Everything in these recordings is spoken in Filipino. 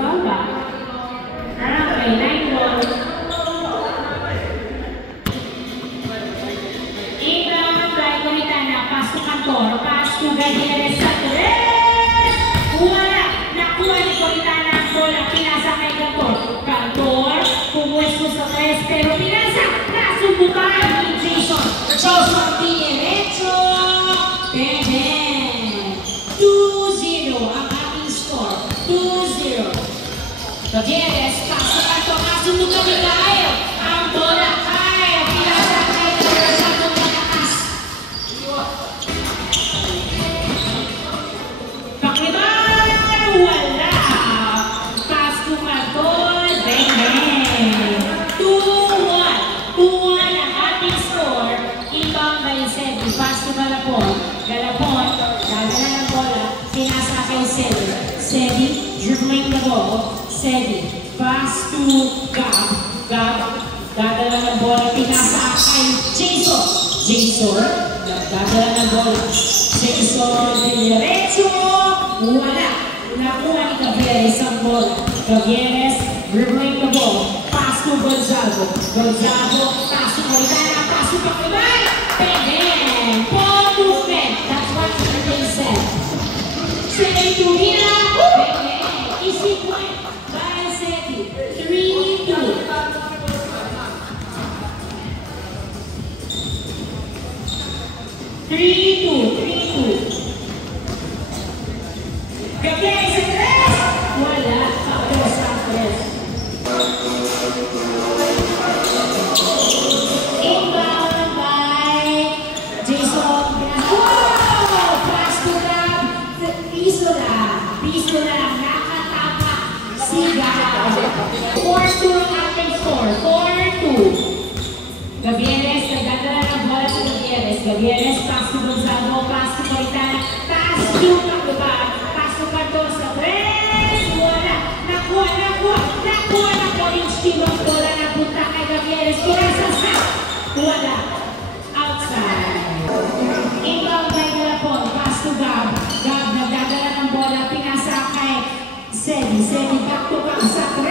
foul ba? Okay, 9 ball. Inbound by Comitana, pass to Cantor, pass to Gutierrez sa 3. Wala! Nakuha ni Comitana ang bola, pinasa kay Cantor. Cantor, pumuwesto sa 3, pero pinasa! Nasundutan ni Jason. Jason Diretso! Beben! 2-0 ang ating score. 2-0. Gutierrez, pass to Cantor, nasundutan ni Gael. Ang bola kay pinasa kay Cantor sa malakas. Pakiban! Wala! Pass to Cantor. Beben! 2-1. 2-1 ang ating score. Inbound by Sedi. Pass to Galapon. Galapon, dadala ng bola. Pinasa kay Sedi. Sedi, dribbling the ball. Sedi, pass to Gab. Gab, dadala ng bola. Pinasa kay Jason. Jason, dadala ng bola. Jason, diretso. Wala. Nakuha ni Gutierrez ang bola. Gutierrez, dribbling the ball. Pass to Gonzalo. Gonzalo, pass to Comitana. Pass to Pakiban. Beben. Ball movement. That's what they said. Sedi Tumira. Beben. Easy point by Sedi. 3-2. 3-2. Gutierrez sa 3. Wala. Tapos sa 3. Inbound by Jason. Wow! Pass to Gab. Piso lang. Nakatapa si Gab. 4-2 ang ating score. 4-2. Gutierrez, nagdadala ng bola si Gutierrez. Gutierrez, pass to Gonzalo. Pass to Comitana. Pass to Pakiban. Pass to Cantor sa 3. Wala. Nakuha na Orange Team ang bola na punta kay Gutierrez. Pinasa sa wala. Outside. Inbound by Galapon. Pass to Gab. Gab nagdadala ng bola. Pinasa kay Sedi. Sedi back to back sa 3.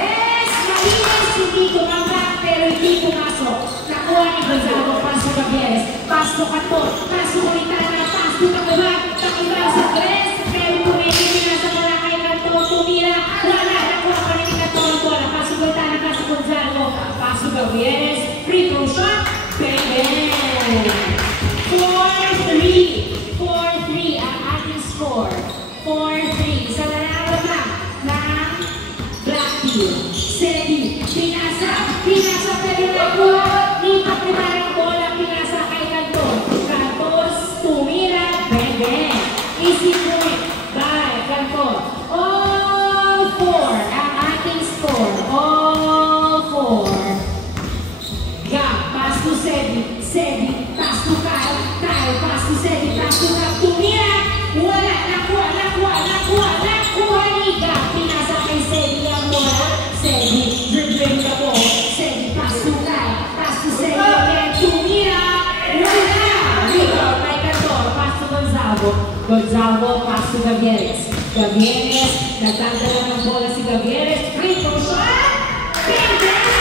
Malinis. Hindi tumambak pero hindi pumasok. Nakuha ni Gonzalo. Pass to Gutierrez. Pass to Cantor. Pass to Comitana. Pass to Pakiban. Pakiban sa 3. Pero pumili. Pinasa bola kay Cantor. Tumira. Wala. Nakuha pa rin ni Cantor ang bola. Pass to Comitana. Pass to Gonzalo. Pass to Gutierrez. Free throw shot. Beben! 4-3. 4-3 ang ating score. 4-3. Sa lalaban na ng Black Team. Sedi, pinasa pero nakuha ni Pakiban ang bola. Pinasa kay Cantor. Cantor, tumira. Beben! Easy point by Cantor. All 4 ang ating score. All 4. Gab, pass to Sedi. Sedi, pass to Kyle. Kyle, pass to Sedi. Pass to Gab. Tumira. Wala. Nakuha ni Gab. Pinasa kay Sedi ang bola. Sedi, dribbling the ball. Sedi, pass to Kyle. Pass to Sedi again. Tumira. Wala. Rebound by Cantor. Pass to Gonzalo. Gonzalo, pass to Gutierrez. Gutierrez, nagdadala ng bola si Gutierrez. Free throw shot. Beben!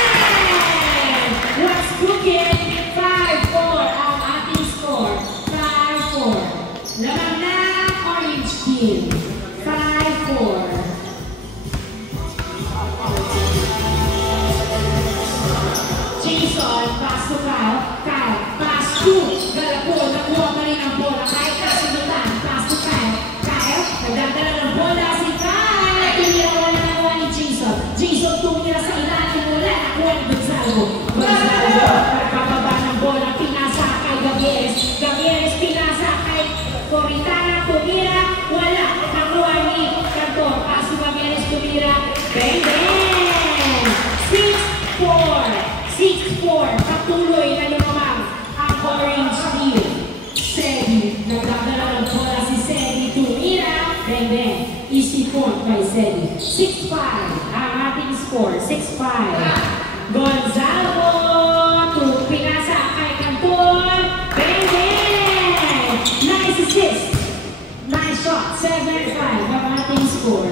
What's cooking? 5-4 ang ating score. 5-4. Laban na Orange Team. 5-4. Jason, pass to Kyle. Kyle, pass to Galapon. Nakuha pa rin ang bola. Kahit kasundutan. Pass to Kyle. Kyle, nagdadala ng bola si Kyle. Tumira, wala nakuha ni Jason. Jason tumira sa ilalim. Wala nakuha ni Gonzalo. Gonzalo, nagpapaba ng bola. Pinasa kay Gutierrez. Gutierrez, pinasa kay Comitana. Tumira, wala. Nakuha ni Cantor. Pass to Gutierrez. Tumira. Beben! 6-4. 6-4. Patuloy na lumamang ang Orange Team. Sedi, nagdadala ng bola si Sedi. Tumira. Beben. Easy point by Sedi. 6-5 ang ating score. 6-5. Gonzalo. Pinasa kay Cantor. Beben. Nice assist. Nice shot. 7-5 ang ating score.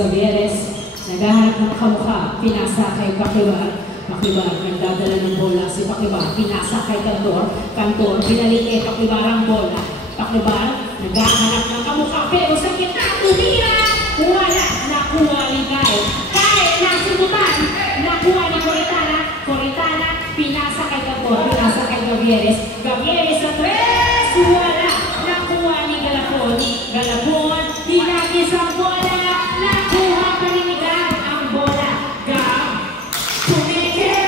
Gavieres, naghahanap ng kamukha, pinasa kay Pakibar. Pakibar, nagdadala ng bola si Pakibar, pinasa kay Cantor. Cantor, binalik kay Pakibar ang bola. Pakibar, naghahanap ng kamukha, pero sa kita, tumira! Wala, nakuha ni Kyle. Kyle, nasubutan, nakuha ni Coritana. Coritana, pinasa kay Cantor, pinasa kay Gavieres. Gavieres sa 3, wala, nakuha ni Galapon. Galapon, hinagis ang bola, nakuha pa rin ni Gab ang bola. Gab, tumigil,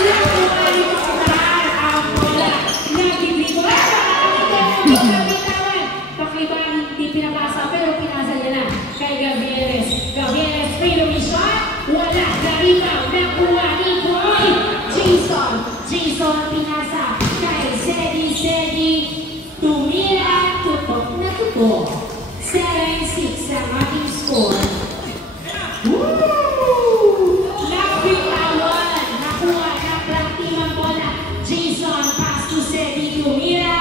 nakuha ni Pakibar ang bola. Nagbibigo, Pakibar, hindi pinapasa, pero pinasa niya na kay Gavieres. Gavieres, freedom shot, wala, Garibaw, nakuha ni Boy. Jason, Jason, pinasa kay Sedi, tumira, tutok na tutok. 7-6 ang ating score. Woo! Napitawan, nakuha ng black team ang bola. Jason, pass to Sedi, tumira.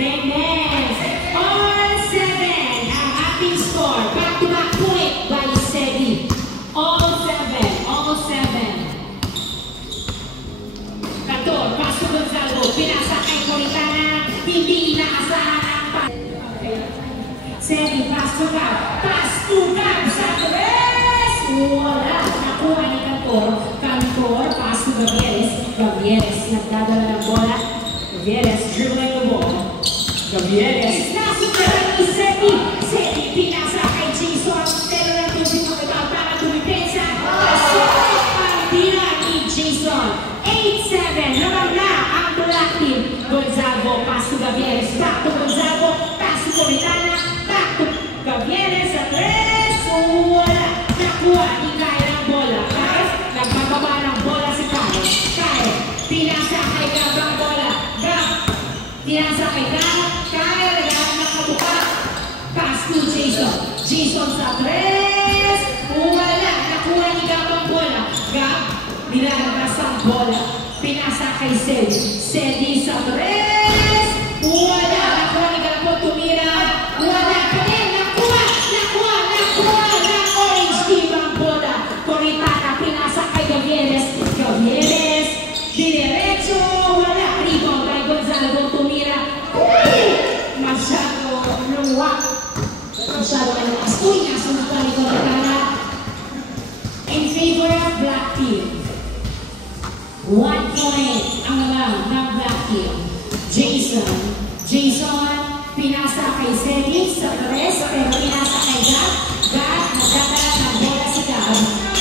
Benes, all 7 ang ating score. Back-to-back point by Sedi. All 7, all 7. Cantor, pass to Gonzalo, pinasa kay Coritana, hindi inaasahan ang pass. Sedi, pass to Gab sa 3! Wala, nakuha ni Cantor. Cantor, pass to Gavieres. Gavieres, nagdadala ng bola. Gavieres, dribbling the ball. Gavieres, nasubutan ni Sedi. Sedi, pinasa kay Jason, pero natubig mo ito para tumipensa. Pagdila ni Jason. 8-7, naman na ang black team. Gonzago, pass to Gavieres. Back to Gonzago, pass to Coritana. Back to Gavieres sa 3. Wala, nakuha ni Kyle ang bola. Kyle, nagbababa ng bola si Kyle. Kyle, pinasa kay Gab ang bola. Gab, pinasa kay Kyle. Kyle, naghahanap ng kabuka. Pass to Jason. Jason sa 3. Wala, nakuha ni Gab ang bola. Gab, nilalabas ang bola. Pinasa kay Sedi. Sedi sa 3. Wala, nakuha ni Galapon, tumira. Wala pa rin, nakuha ng orange team ang bola. Coritana, pinasa kay Gavieres. Gavieres, diretso, wala. Rebound kay Gonzalo, tumira. Masyado luwa. Masyado malakas. Uy, nasunod pa ni Coritana. In favor of black team. 1 point ang nalang ng black team. Jason, pinasa kay Sedi sa 3, pero pinasa kay Gab. Gab, nagdadala ng bola si Gab.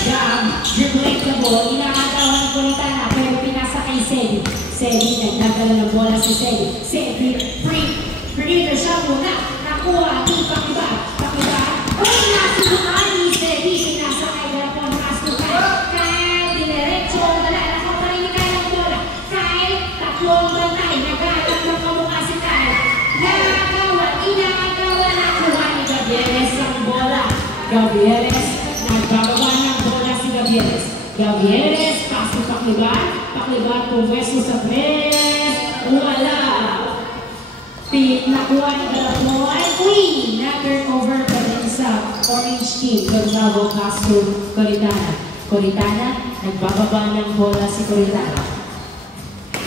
Gab, dribbling the ball. Inakagawa ng Coritana, pero pinasa kay Sedi. Sedi, nagdadala ng bola si Sedi. Sedi, free siya muna. Nakuha ni Pakibar. Pakibar, nasubukan ni Sedi. Pinasa kay Galapon, pass to Kyle. Kyle, dinerecho, wala. Nakaparin ni Kyle ang bola. Kyle, tatlong bantay. Naghahanap ng kamukha si Kyle. Inagawa, nakuha ni Gavieres ang bola. Gavieres, nagbababa ng bola si Gavieres. Gavieres, pass to Pakibar. Pakibar, pumwesto sa 3. Wala. Nakuha ni Galapon. Uy, na-turnover pa rin sa orange team. Gonzago, pass to Coritana. Coritana, nagbababa ng bola si Coritana.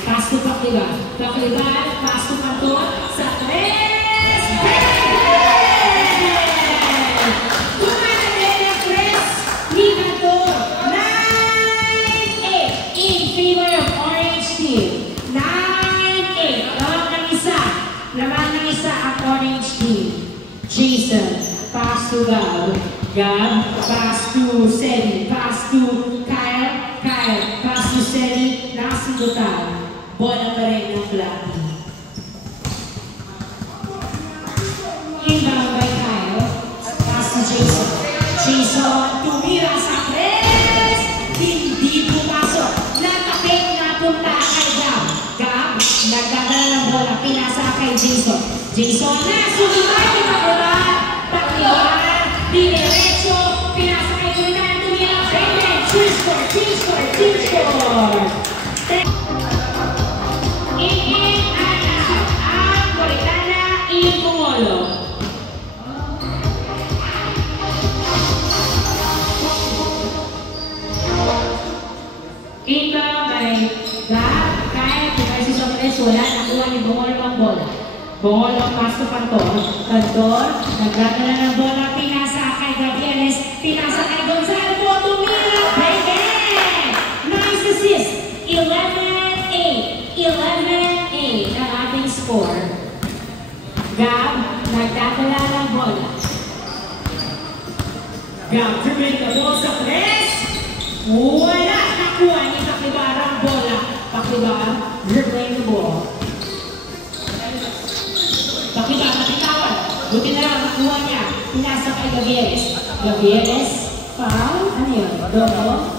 Pass to Pakibar. Pakibar, pass to Cantor sa 3. Jason, pass to Gab. Gab, pass to Sedi. Pass to Kyle. Kyle, pass to Sedi. Nasubutan. Bola pa rin ng black team. Inbound by Kyle. Pass to Jason. Jason, tumira sa 3. Hindi pumasok. Natapik na punta kay Gab. Gab, nagdadala ng bola. Pinasa kay Jason. Jason, nasubutan ni Pakibar. Pakibar, dinerecho. Pinasa kay Coritana. Tumira. Team score. Ang Coritana, Pumolo. wala, nakuha ni Bongolo ang bola. Bongolo, pass to Cantor. Cantor, nagdadala ng bola, pinasa kay Gavieres, pinasa kay Gonzalo, tumira, baby! Nice assist! 11-8. 11-8 ang ating score. Gab, nagdadala ng bola. Gab, dribbling the ball sa press. Wala, nakuha ni Pakibar ang bola. Pakibar, dribbling the ball. Pakibar, napitawan. Buti na lang, nakuha niya. Pinasa kay Gavieres. Gavieres, foul. Ano yun? Dodo.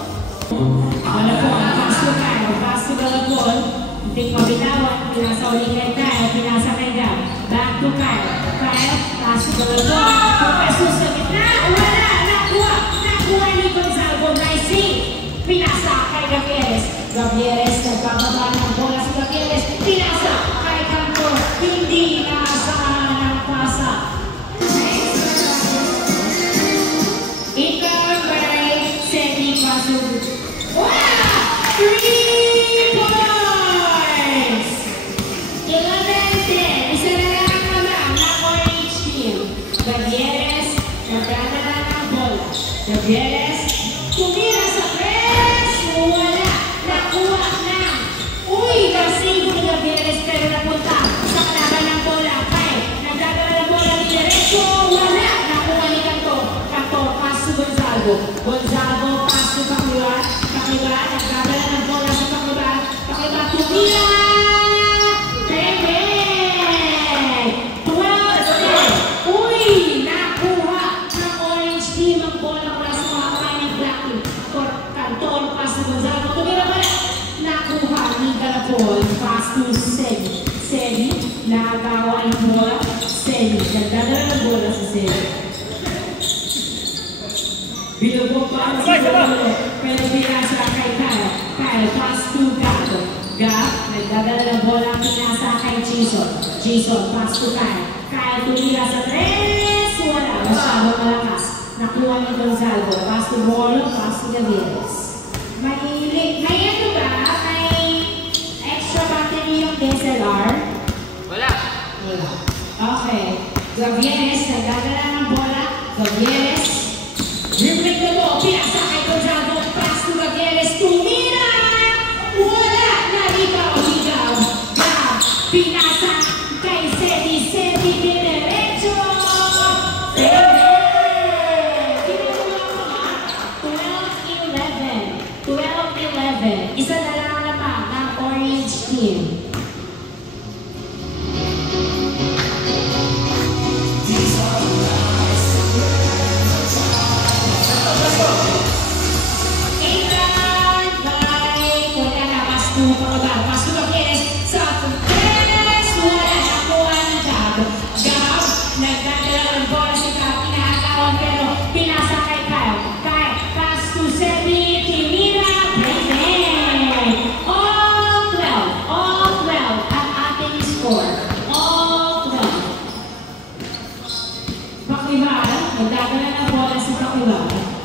Ano po ang pass to Kyle? Pass to Galapon. Hindi mabitawan. Pinasa ulit kay Kyle. Pinasa kay Gab. Back to Kyle. Kyle, pass to Galapon. Professor sa gitna. Wala, nakuha. Nakuha ni Gonzalo. Nice save. Pinasa kay Gavieres. Gavieres, nagpapaba ng bola si Gavieres. Pinasa kay Cantor. Hindi nasaan ang pasa. Ikaw by Sedi Pasug. Wow! 3 points! 11-10. Isa na lang naman ng orange team. Gavieres, nagdadala ng bola. Gavieres, tumira sa press. Wala. Nakuha na. Uy, nasave ni Gavieres pero napunta sa kalaban ng bola. Kaya, nagdadala ng bola ni Diretso. Wala. Nakuha ni Cantor. Cantor, pass to Gonzalo. Gonzalo, pass to Pakibar. Pakibar, nagdadala ng bola sa Pakibar. Pakibar, tumira. Bebe! 12-10. Uy, nakuha ng orange team ang bola para sa mga kain ng black team. Cantor, pass to Gonzalo. Tumira ba? Nakuha ni Galapon. Pass to Sedi. Sedi, nagawa ng bola. Sedi, nagdadala ng bola sa Sedi. Bilubog pa ang siguro, pero pinasa kay Kyle. Kyle, pass to Gab. Gab, nagdadala ng bola, pinasa kay Jason. Jason, pass to Kyle. Kyle, tumira sa tres. Wala, masyadong malakas. Nakuha ni Gonzalo. Pass to Bolo, pass to Gavieres. May ano ba? May extra battery yung DSLR? Wala. Wala. Okay. Gavieres, nagdadala ng bola. Gavieres, dribbling the ball. Pinasa kay Gonzalo. Pass to Gavieres. Tumira! Wala! Naligaw. Gab. Pinasa kay Sedi. Sedi diretso. Bebe! Kinagawa ko ha? 12-11. 12-11. Isa na lang naman ng orange team.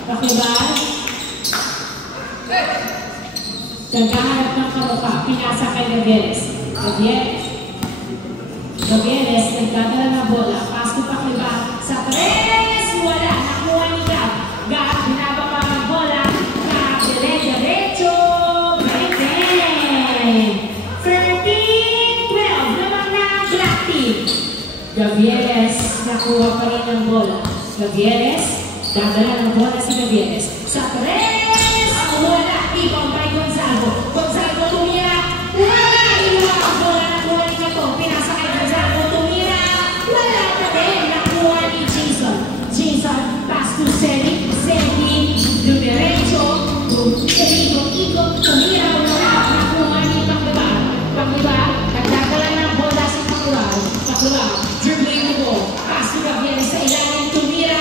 Pakibar, naghahanap ng karopa, pinasa kay Gavieres. Gavieres, nagdadala ng bola, pass to Pakibar, sa tres, wala, nakuha ni Gab. Gab, binababa ng bola, Gab, diretso, bebe! 13-12, naman na black team. Gavieres, nakuha pa rin ng bola. Gavieres, dadala ng bola si Gavieres. Sa tres! Wala! Ibang by Gonzalo. Gonzalo tumira. Wala! Inuha ang bola ng bola ni Cantor. Pinasa kay Gonzalo. Tumira. Wala na din. Nakuha ni Jason. Jason, pass to Sedi. Sedi, diretso. Ikot. Tumira. Wala. Nakuha ni Pakibar. Pakibar, nagdadala ng bola si Pakibar. Pakibar, dribbling the ball. Pass to Gavieres sa ilalim. Tumira.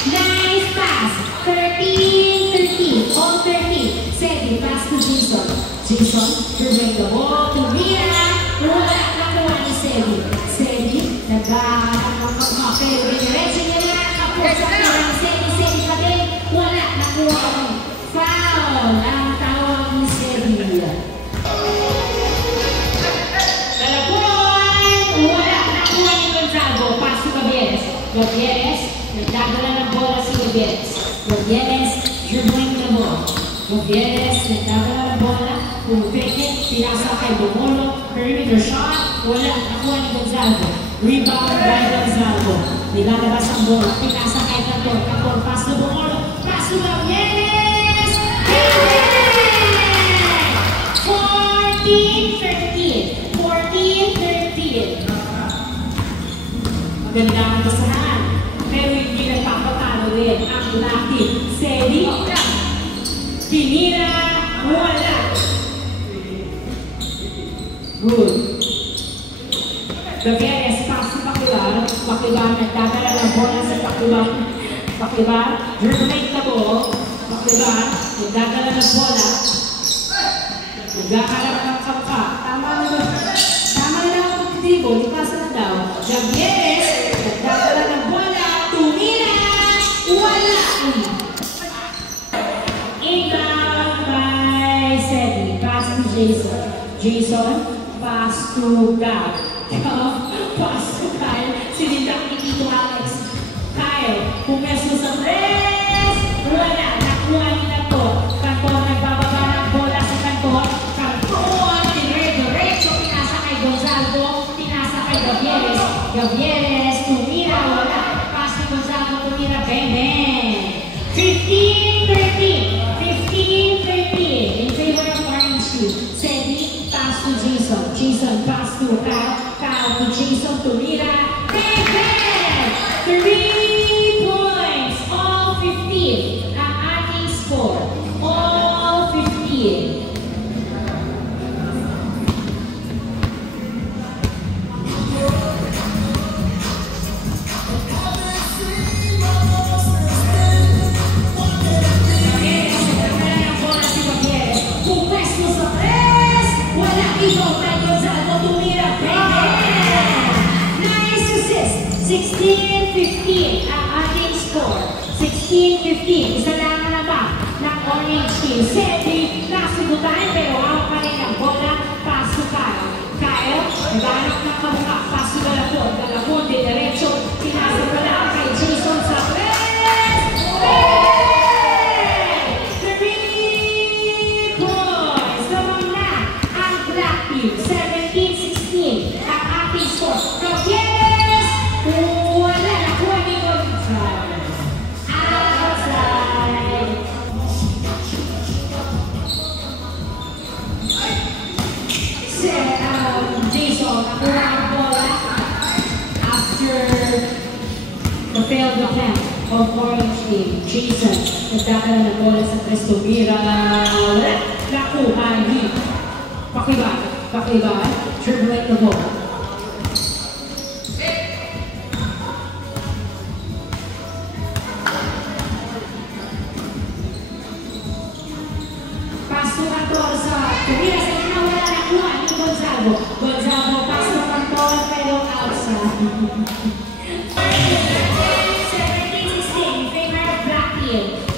Nice pass. 13-13. All 13. Sedi, pass to Jason. Jason, dribbling the ball. Tumira. Wala. Nakuha ni Sedi. Sedi, nagkakapapel. Diretso niya na. Kapos sa kanyang Sedi pa din. Wala. Nakuha ni foul. Ang tawag ni Sedi. Gavieres. Gavieres, dribbling the ball. Gavieres, nagdadala ng bola. Pumipeke, pinasa kay Bomolo. Perimeter shot. Wala, nakuha ni Gonzalo. Rebound by Gonzalo. Nilalabas ang bola. Pinasa kay Cantor. Cantor, pass to Bomolo. Pass to Gavieres. Gavieres! 14-13. 14-13. Magandang basahan. Pero hindi nagpapatalo din ang Latin. Sedi, Pinira, wala. Good. Gavieres, pass to Pakibar. Pakibar, nagdadala ng bola sa Pakibar. Pakibar, dribbling the ball. Pakibar, nagdadala ng bola. Nagkakalap ng kapka. Tama na lang ang pagkitibo. Ipasa na daw. Gavieres, nagdadala ng bola. Tumira, wala. Inbound by Sedi. Pass to Jason. Jason, pass to Gab. Pass to Kyle. Sinindang ni Tito Alex. Kyle, pumesto sa press. Wala. Nakuha nila to. Kantor, nagbababa ng bola sa Kantor. Kantor, diretso. Pinasa kay Gonzalo. Pinasa kay Gavieres. Gavieres, tumira. Wala. Pass ni Gonzalo. Tumira. Bang. 15-13. 15-13. In favor of Orange Team. Sedi, pass to Jason. Jason, pass to Kyle. Kyle to Jason. Tumira. Bang. 3 points. All 15. Ang ating score. All 15. Ikaw kay Gonzalo, tumira, baby! Nice assist! 16-15 ang ating score. 16-15. Isa lang na ba ng Orange Team. Sedi, nasugutan pero hawak pa rin ang bola. Pass to Kyle. Kyle, naghanap ng kamuka. Pass to Galapon. Galapon, diretso. Pinasa pala kay Jason sa press! Failed attempt of Orange Team. Jason, nagdadala ng bola sa tres. Tumira. Nakuha ni Pakibar. Pakibar, dribbling the ball. Pass to Cantor sa Tumira. Sa ina wala nakuha ni Gonzalo. Gonzalo, pass to Cantor pero outside.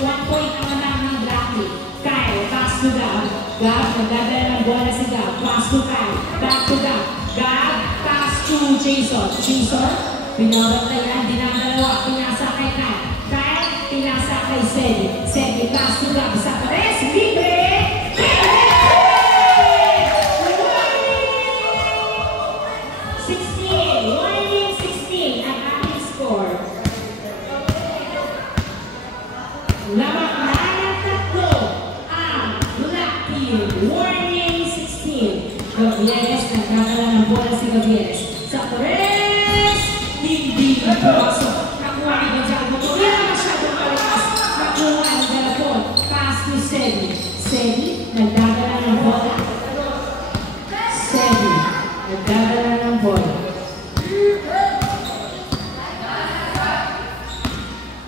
1 point ang naman ng Blackie. Kyle, pass to Gab. Gab, nagdadala ng bola si Gab. Pass to Kyle. Back to Gab. Gab, pass to Jason. Jason, binabantayan, dinadalawa. Pinasa kay Kyle. Kyle, pinasa kay Sedi. Sedi, pass to Gab. Sa pares, libre! Warning 16. Gavieres, nagkakala ng bola si Gavieres. Sa press, hindi pasok. Nakuha ni Gonzalo. Tumira masyadong palakas. Nakuha ni Galapon. Pass to Sedi. Sedi, nagdadala ng bola. Sedi, nagdadala ng bola.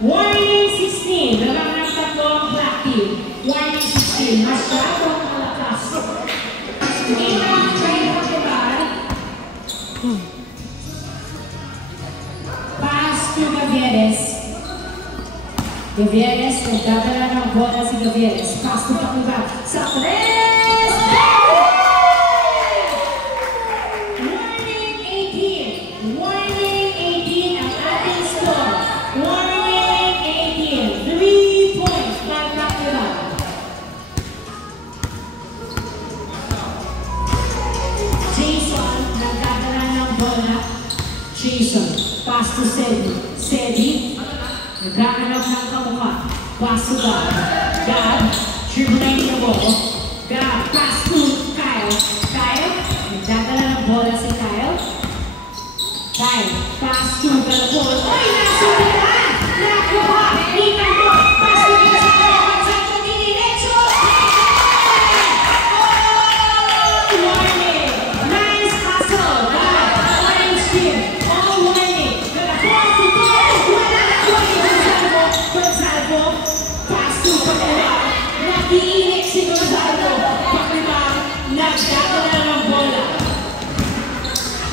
Warning 16. Nalang tatlo ang Black Team. Warning 16. Masyadong malakas. Inang train for the ball. Pass to Gavieres. Gavieres, nagdadala ng bola si Gavieres. Pass to Pakibar. Sa press! Warning 18. Warning 18 ang ating score. Warning 18. pass to God. God, dribbling the ball. God, pass to Kyle. Kyle, nagdadala ng bola si Kyle. Kyle, pass to Galapon. Ay, nasubitan! Nakuha! Ikan mo! Pass to Gonzalo! Gonzalo, diniretso! Oh, warning! Nice hustle! God, orange team! Oh, warning! Galapon, tutuloy! Wala na ko ni Gonzalo! Gonzalo, pass to Pagkala! Nakiinit si Gonzalo! Pakibang, nagdadala ng bola!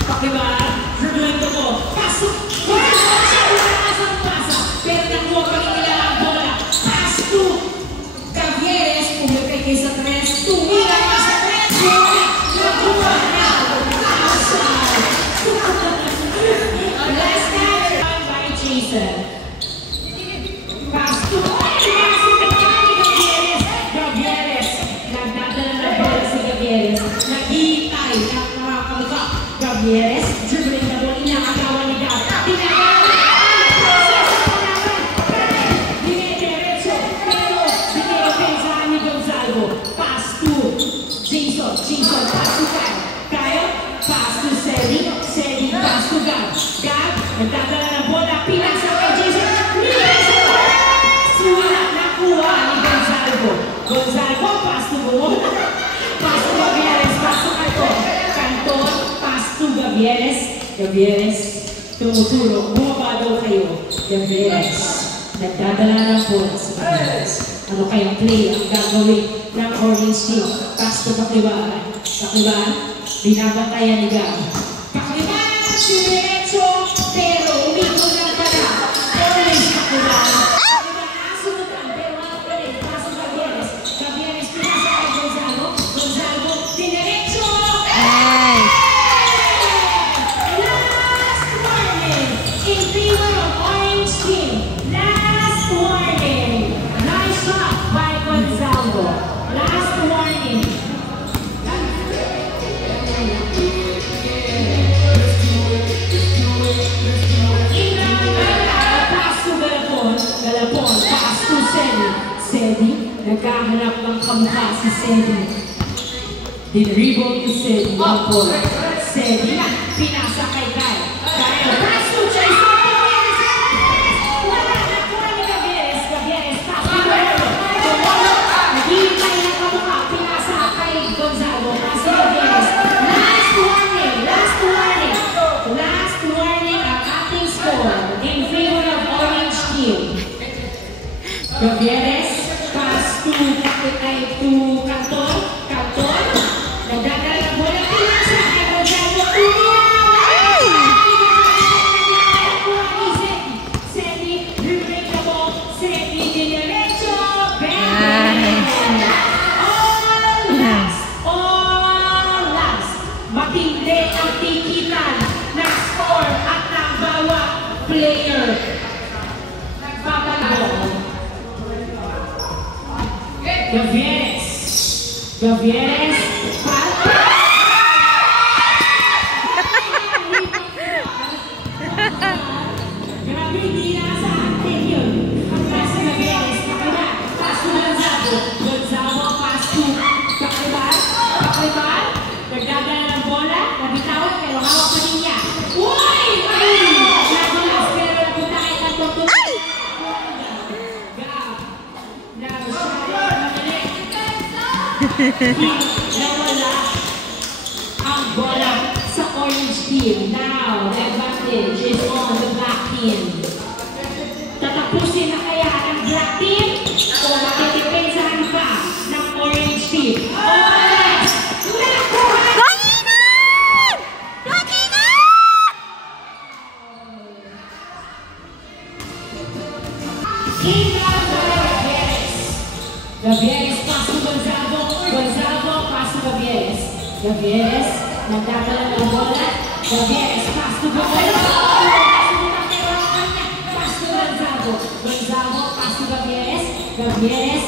Pakibang, dribbling the ball. Pass to pero nakuha pa rin nila ang bola. Pass to Cavieres. Pumipay kayo sa 3. Tumira kayo sa 3. Bola. Nakuha na. Outside. Last time by Jason. Pass to Cavieres. Cavieres. Nagdadala na bola si Cavieres. Naghihintay. Nakakamukha. Cavieres. Dribbling the ball. Inakagawa ni Gab. Pass to Jason. Jason, pass to Kyle. Kyle, pass to Sedi. Sedi, pass to Gab. Gab, nagdadala ng bola. Pinasa kay Jason. Wala, nakuha ni Gonzalo. Gonzalo, pass to Gabo. Pass to Gavieres. Pass to Canton. Canton, pass to Gavieres. Gavieres, tumutulong. Bumaba daw kayo. Gavieres, nagdadala ng bola sa Gavieres. Ano kayang play ang gagawin ng orange team? Pass to Pakibaan. Pakibaan, binabantayan ni Gab. Pakibaan, diretso, pero umiko lang pala. Orange Pakibaan. Pakibaan, nasunutan, pero makapalit. Pass to Gavieres. Gavieres, pinasa kay Gonzalo. Gonzalo, diretso! Last warning in favor of orange team. Last warning. Nice shot by Gonzalo. Last warning. Pass to Galapon. Galapon, pass to Sedi. Sedi, nagkahanap ng kamukha si Sedi. Dinribble to Sedi. Galapon. Sedi, pinasa kay Kyle. Kyle, pass to Jason. Wala, nakuha ni Gavieres. Gavieres, pass to Galapon. Naghihintay na kamukha. Pinasa kay Gonzalo. Pass to Gavieres. Last warning. Last warning. Last warning ang ating score in favor of orange team. Gavieres, pass to Canton. Canton, nagdadala ng bola. Pinasa kay Gonzalo. Sedi, dribbling the ball. Sedi, dinerecho. Bang! All last. Matindi ang tikitan ng score at ng bawat player. Nagbabago. Gavieres. Gavieres. Grabe, hindi na sa atin yun. Ang pass to Gavieres. Pakibaan. Pass to Gonzalo. Gonzalo, pass to Pakibaan. Pakibaan. Nagdadala ng bola. Nabitawan, pero hawak pa rin niya. Uy! Nagulas, pero napunta kay Canton. Gab. Nawala ang bola sa orange team. Now, the advantage is on the black team. Tatapusin na kaya ng black team o matidepensahan pa ng orange team? Orange! Nakuha! Gavieres, pass to Gonzalo. Gonzalo, pass to Gavieres. Gavieres, nagdadala ng bola. Gavieres, pass to Gonzalo. Pass to Gonzalo. Gonzalo, pass to Gavieres. Gavieres,